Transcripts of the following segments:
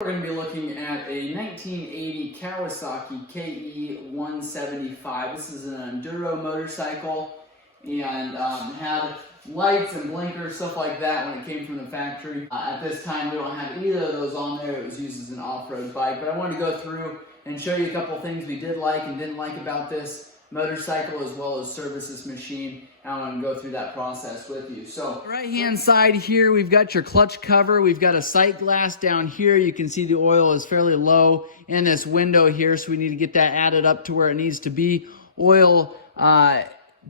We're going to be looking at a 1980 Kawasaki KE 175. This is an Enduro motorcycle and had lights and blinkers, stuff like that when it came from the factory. At this time, we don't have either of those on there. It was used as an off-road bike, but I wanted to go through and show you a couple things we did like and didn't like about this motorcycle, as well as service this machine. And I want to go through that process with you. So right hand side here, we've got your clutch cover. We've got a sight glass down here. You can see the oil is fairly low in this window here, so we need to get that added up to where it needs to be. Oil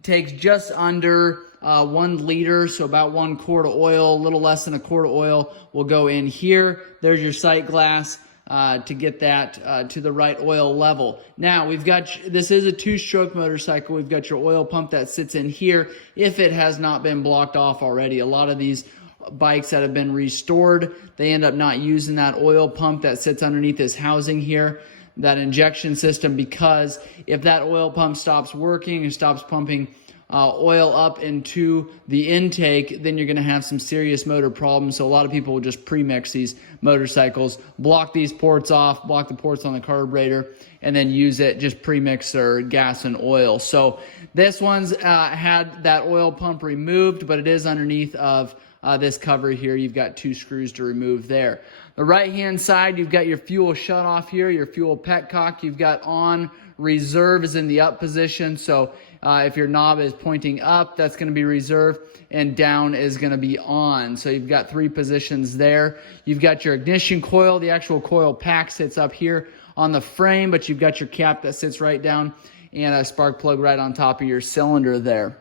takes just under 1 liter, so about 1 quart of oil, a little less than a quart of oil will go in here. There's your sight glass to get that to the right oil level. Now we've got, this is a 2-stroke motorcycle. We've got your oil pump that sits in here if it has not been blocked off already. A lot of these bikes that have been restored, they end up not using that oil pump that sits underneath this housing here, that injection system, because if that oil pump stops working and stops pumping oil up into the intake, then you're going to have some serious motor problems. So a lot of people will just pre-mix these motorcycles, block these ports off, block the ports on the carburetor, and then use it, just pre-mix their gas and oil. So this one's had that oil pump removed, but it is underneath of this cover here. You've got 2 screws to remove there. The right hand side, you've got your fuel shut off here, your fuel petcock. You've got on reserve is in the up position, so if your knob is pointing up, that's going to be reserve, and down is going to be on. So you've got 3 positions there. You've got your ignition coil. The actual coil pack sits up here on the frame, but you've got your cap that sits right down and a spark plug right on top of your cylinder there.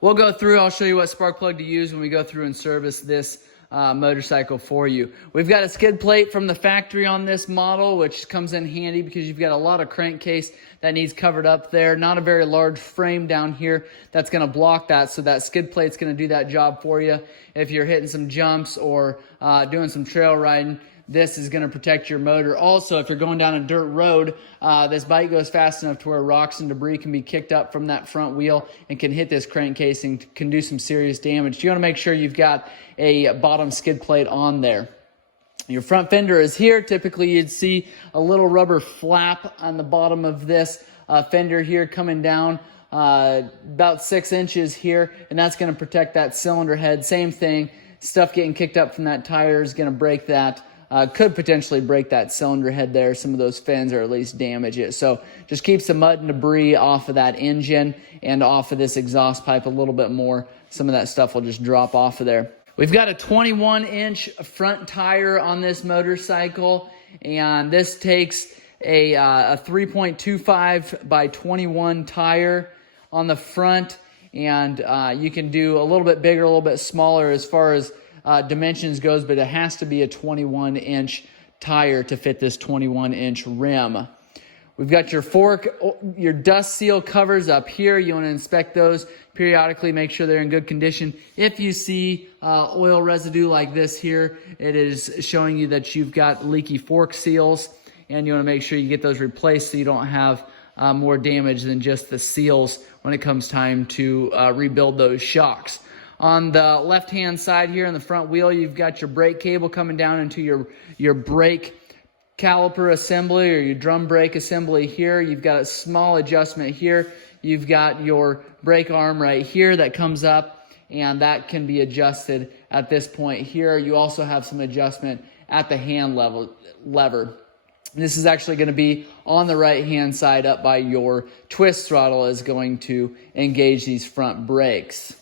We'll go through, I'll show you what spark plug to use when we go through and service this motorcycle for you. We've got a skid plate from the factory on this model, which comes in handy because you've got a lot of crankcase that needs covered up there. Not a very large frame down here that's going to block that, so that skid plate's going to do that job for you. If you're hitting some jumps or doing some trail riding, this is going to protect your motor. Also, if you're going down a dirt road, this bike goes fast enough to where rocks and debris can be kicked up from that front wheel and can hit this crankcase and can do some serious damage. You want to make sure you've got a bottom skid plate on there. Your front fender is here. Typically, you'd see a little rubber flap on the bottom of this fender here coming down about 6 inches here, and that's going to protect that cylinder head. Same thing, stuff getting kicked up from that tire is going to break that. Could potentially break that cylinder head there, some of those fins, or at least damage it. So just keeps the mud and debris off of that engine and off of this exhaust pipe a little bit more. Some of that stuff will just drop off of there. We've got a 21-inch front tire on this motorcycle, and this takes a 3.25 by 21 tire on the front, and you can do a little bit bigger, a little bit smaller as far as dimensions goes, but it has to be a 21-inch tire to fit this 21-inch rim. We've got your fork, your dust seal covers up here. You want to inspect those periodically, make sure they're in good condition. If you see oil residue like this here, it is showing you that you've got leaky fork seals, and you want to make sure you get those replaced so you don't have more damage than just the seals when it comes time to rebuild those shocks. On the left-hand side here in the front wheel, you've got your brake cable coming down into your brake caliper assembly or your drum brake assembly here. You've got a small adjustment here. You've got your brake arm right here that comes up, and that can be adjusted at this point here. You also have some adjustment at the hand lever. This is actually going to be on the right-hand side up by your twist throttle, is going to engage these front brakes.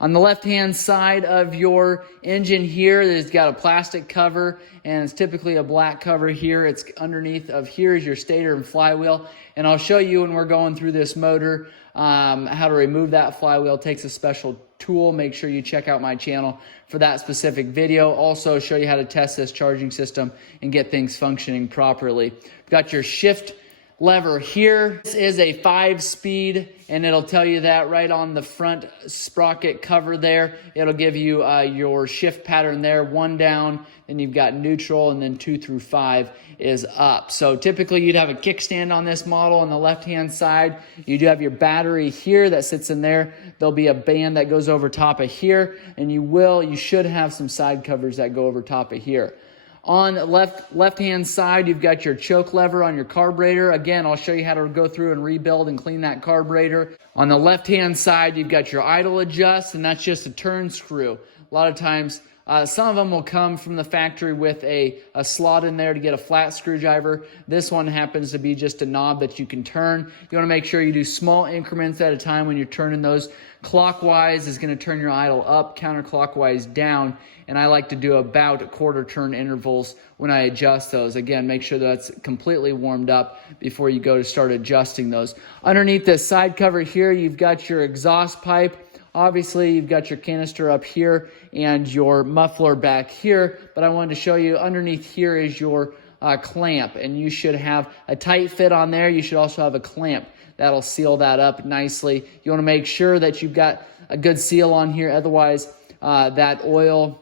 On the left-hand side of your engine here, it's got a plastic cover, and it's typically a black cover here. It's underneath of here is your stator and flywheel, and I'll show you when we're going through this motor how to remove that flywheel. It takes a special tool. Make sure you check out my channel for that specific video. Also show you how to test this charging system and get things functioning properly. We've got your shift lever here. This is a 5-speed, and it'll tell you that right on the front sprocket cover there. It'll give you your shift pattern there, 1 down, then you've got neutral, and then 2 through 5 is up. So typically you'd have a kickstand on this model on the left-hand side. You do have your battery here that sits in there. There'll be a band that goes over top of here, and you should have some side covers that go over top of here. On the left-hand side, you've got your choke lever on your carburetor. Again, I'll show you how to go through and rebuild and clean that carburetor. On the left-hand side, you've got your idle adjust, and that's just a turn screw. A lot of times, some of them will come from the factory with a slot in there to get a flat screwdriver. This one happens to be just a knob that you can turn. You want to make sure you do small increments at a time when you're turning those. Clockwise is going to turn your idle up, counterclockwise down, and I like to do about a quarter turn intervals when I adjust those. Again, make sure that's completely warmed up before you go to start adjusting those. Underneath this side cover here, you've got your exhaust pipe. Obviously, you've got your canister up here and your muffler back here, but I wanted to show you underneath here is your clamp, and you should have a tight fit on there. You should also have a clamp. That'll seal that up nicely. You want to make sure that you've got a good seal on here. Otherwise, that oil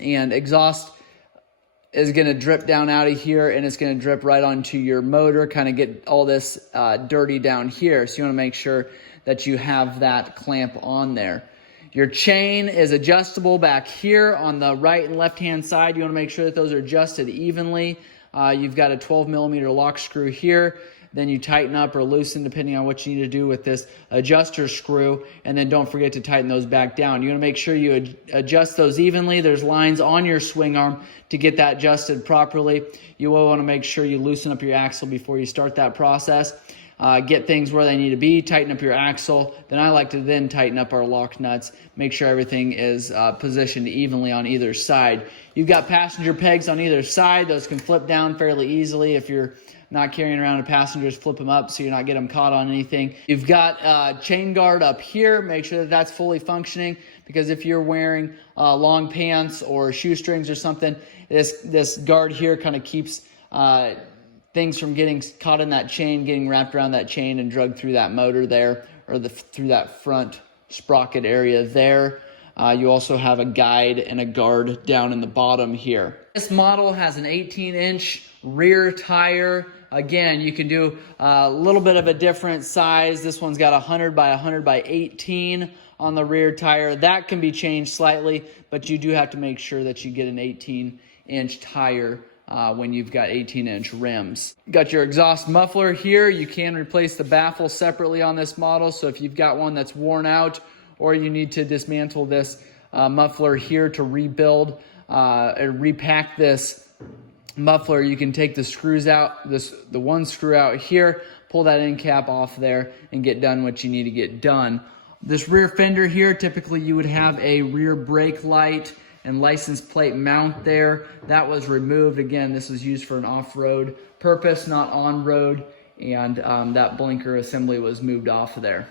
and exhaust is going to drip down out of here, and it's going to drip right onto your motor, kind of get all this dirty down here. So you want to make sure that you have that clamp on there. Your chain is adjustable back here on the right and left-hand side. You want to make sure that those are adjusted evenly. You've got a 12mm lock screw here. Then you tighten up or loosen depending on what you need to do with this adjuster screw, and then don't forget to tighten those back down. You want to make sure you adjust those evenly. There's lines on your swing arm to get that adjusted properly. You will want to make sure you loosen up your axle before you start that process. Get things where they need to be, tighten up your axle. Then I like to then tighten up our lock nuts, make sure everything is positioned evenly on either side. You've got passenger pegs on either side. Those can flip down fairly easily. If you're not carrying around a passenger, just flip them up so you're not getting them caught on anything. You've got chain guard up here. Make sure that that's fully functioning, because if you're wearing long pants or shoestrings or something, this guard here kind of keeps things from getting caught in that chain, getting wrapped around that chain and dragged through that motor there, or through that front sprocket area there. You also have a guide and a guard down in the bottom here. This model has an 18-inch rear tire. Again, you can do a little bit of a different size. This one's got 100 by 100 by 18 on the rear tire. That can be changed slightly, but you do have to make sure that you get an 18-inch tire when you've got 18-inch rims. Got your exhaust muffler here. You can replace the baffle separately on this model, so if you've got one that's worn out, or you need to dismantle this muffler here to rebuild and repack this muffler, you can take the screws out, the one screw out here, pull that end cap off there, and get done what you need to get done. This rear fender here, typically you would have a rear brake light and license plate mount there. That was removed. Again, this was used for an off-road purpose, not on-road, and that blinker assembly was moved off of there.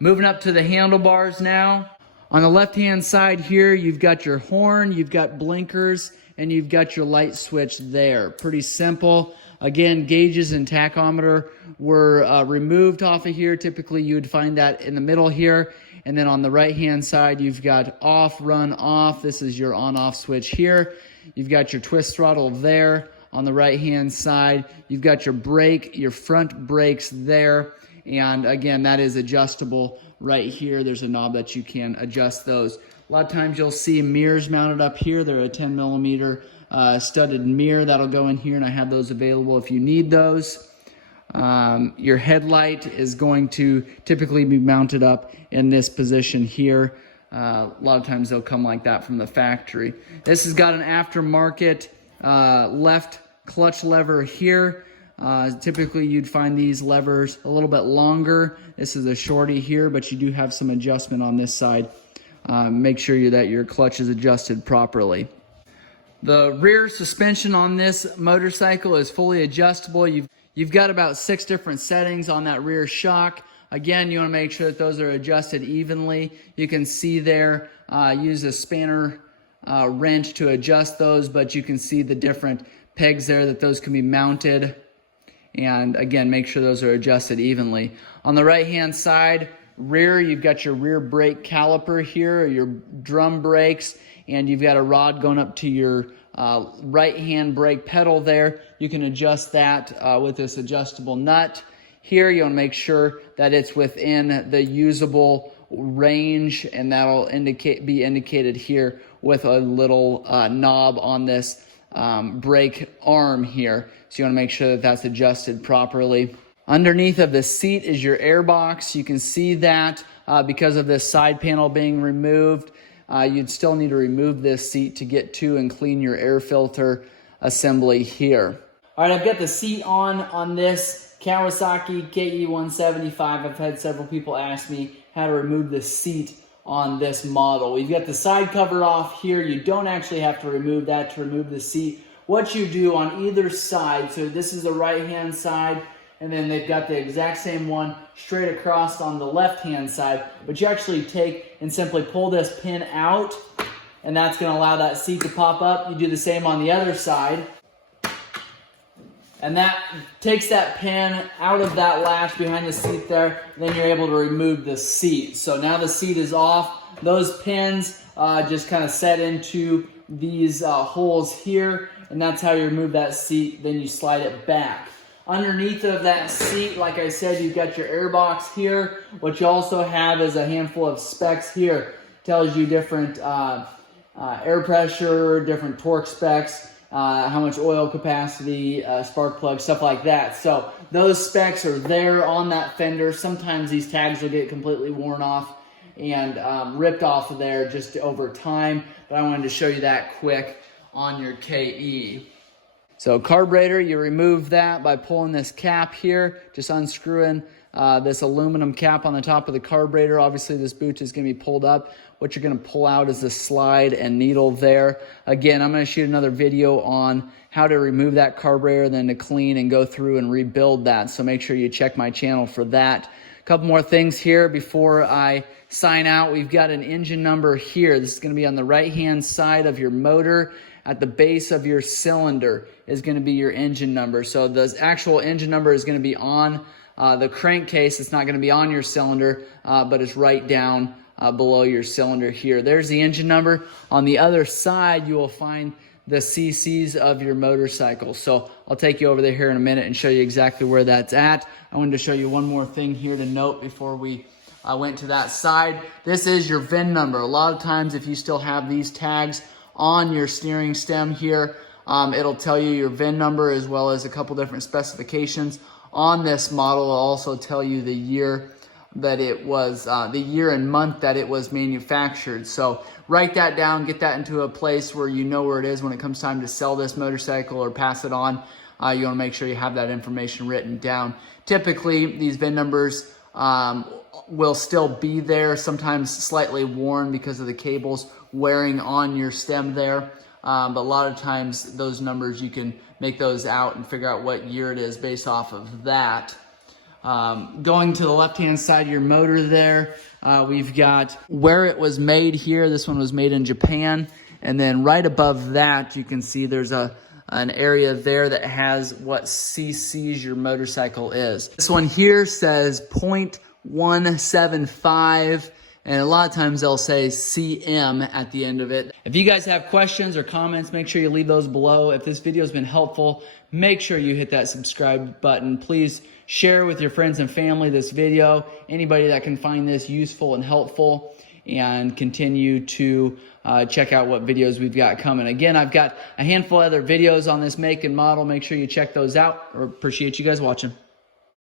Moving up to the handlebars now. On the left-hand side here, you've got your horn, you've got blinkers, and you've got your light switch there. Pretty simple. Again, gauges and tachometer were removed off of here. Typically, you would find that in the middle here. And then on the right-hand side, you've got off, run, off. This is your on-off switch here. You've got your twist throttle there on the right-hand side. You've got your brake, your front brakes there. And again, that is adjustable right here. There's a knob that you can adjust those. A lot of times you'll see mirrors mounted up here. They're a 10mm studded mirror that'll go in here, and I have those available if you need those. Your headlight is going to typically be mounted up in this position here. A lot of times they'll come like that from the factory. This has got an aftermarket left clutch lever here. Typically you'd find these levers a little bit longer. This is a shorty here, but you do have some adjustment on this side. Make sure that your clutch is adjusted properly. The rear suspension on this motorcycle is fully adjustable. You've got about 6 different settings on that rear shock. Again, you want to make sure that those are adjusted evenly. You can see there, use a spanner wrench to adjust those, but you can see the different pegs there that those can be mounted. And again, make sure those are adjusted evenly. On the right-hand side, rear, you've got your rear brake caliper here, or your drum brakes, and you've got a rod going up to your right-hand brake pedal there. You can adjust that with this adjustable nut. Here, you want to make sure that it's within the usable range, and that'll be indicated here with a little knob on this brake arm here. So you want to make sure that that's adjusted properly. Underneath of the seat is your air box. You can see that because of this side panel being removed, you'd still need to remove this seat to get to and clean your air filter assembly here. All right, I've got the seat on this Kawasaki KE 175. I've had several people ask me how to remove the seat on this model. We've got the side cover off here. You don't actually have to remove that to remove the seat. What you do on either side, so this is the right-hand side, and then they've got the exact same one straight across on the left-hand side, but you actually take and simply pull this pin out, and that's going to allow that seat to pop up. You do the same on the other side, and that takes that pin out of that latch behind the seat there, and then you're able to remove the seat. So now the seat is off. Those pins just kind of set into these holes here, and that's how you remove that seat. Then you slide it back. Underneath of that seat, like I said, you've got your air box here. What you also have is a handful of specs here. Tells you different air pressure, different torque specs, how much oil capacity, spark plug, stuff like that. So those specs are there on that fender. Sometimes these tags will get completely worn off and ripped off of there just over time, but I wanted to show you that quick on your KE. So carburetor, you remove that by pulling this cap here, just unscrewing this aluminum cap on the top of the carburetor. Obviously this boot is going to be pulled up. What you're going to pull out is the slide and needle there. Again, I'm going to shoot another video on how to remove that carburetor, then to clean and go through and rebuild that. So make sure you check my channel for that. A couple more things here before I sign out. We've got an engine number here. This is going to be on the right-hand side of your motor. At the base of your cylinder is going to be your engine number. So the actual engine number is going to be on the crankcase. It's not going to be on your cylinder, but it's right down below your cylinder here. There's the engine number. On the other side, you will find the CCs of your motorcycle. So I'll take you over there here in a minute and show you exactly where that's at. I wanted to show you one more thing here to note before we went to that side. This is your VIN number. A lot of times if you still have these tags on your steering stem here, it'll tell you your VIN number as well as a couple different specifications. On this model, it'll also tell you the year that it was, the year and month that it was manufactured. So write that down, get that into a place where you know where it is when it comes time to sell this motorcycle or pass it on. You want to make sure you have that information written down. Typically, these VIN numbers will still be there, sometimes slightly worn because of the cables wearing on your stem there. But a lot of times those numbers, you can make those out and figure out what year it is based off of that. Going to the left-hand side of your motor there, we've got where it was made here. This one was made in Japan. And then right above that, you can see there's an area there that has what cc's your motorcycle is. This one here says 0.175. And a lot of times they'll say CM at the end of it. If you guys have questions or comments, make sure you leave those below. If this video has been helpful, make sure you hit that subscribe button. Please share with your friends and family this video. Anybody that can find this useful and helpful, and continue to check out what videos we've got coming. Again, I've got a handful of other videos on this make and model. Make sure you check those out. I appreciate you guys watching.